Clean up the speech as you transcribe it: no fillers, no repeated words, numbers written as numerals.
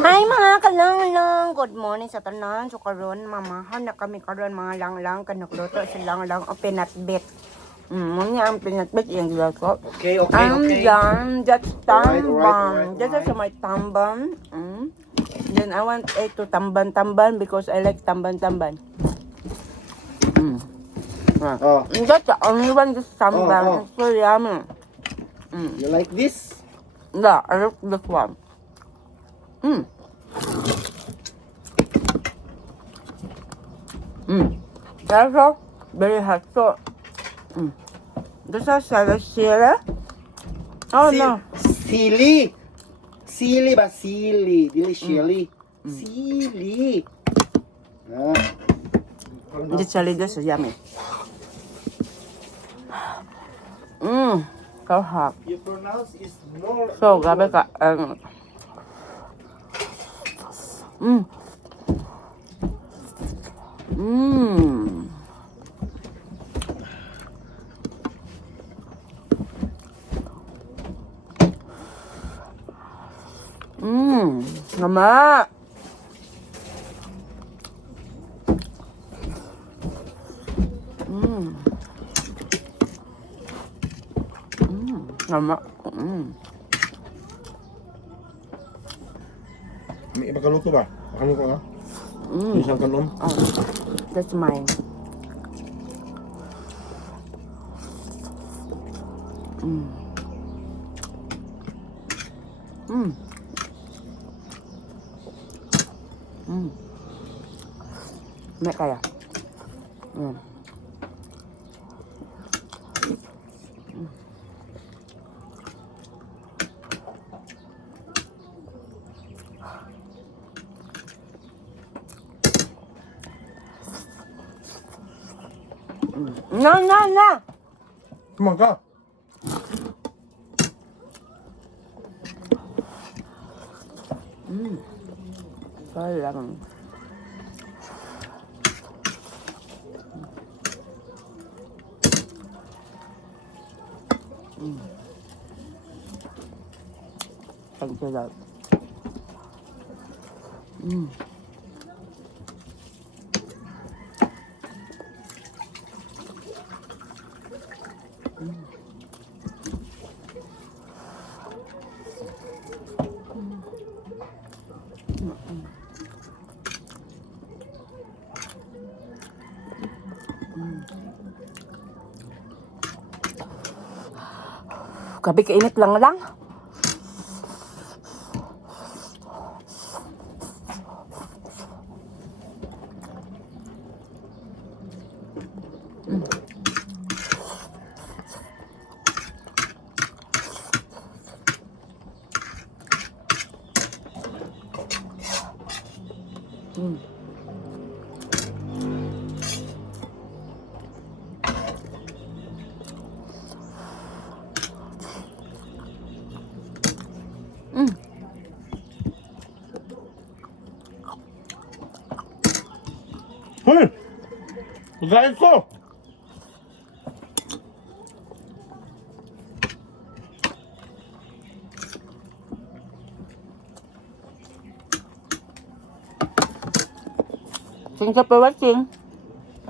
Hi mga kalanglang! Good morning sa tanan. So karon mamahan na kami karon mga langlang kanagluto sa langlang o peanut bit. Muna ang peanut bit yung gilato. Okay. Yan, that's tamban. Alright. That's my tamban. Then I want to tamban because I like tamban. Oh. That's the only one this tamban. Oh. It's so yummy. You like this? Yeah, I like this one. Also, very hot. So, this is sili. Oh no. Sili. Sili ba? Sili. Dili sili. Sili. This chili, this is yummy. So hot. You pronounce is more. So, grabe ka. Mama. Mama. May iba kaluto ba? Makaluto ka? Isang kanom? Oh, that's mine. May kaya. No. Kumang ka. Sayang. Thank you, love. Gabi kainit lang. Hoy! Kain ko! Thank you for watching.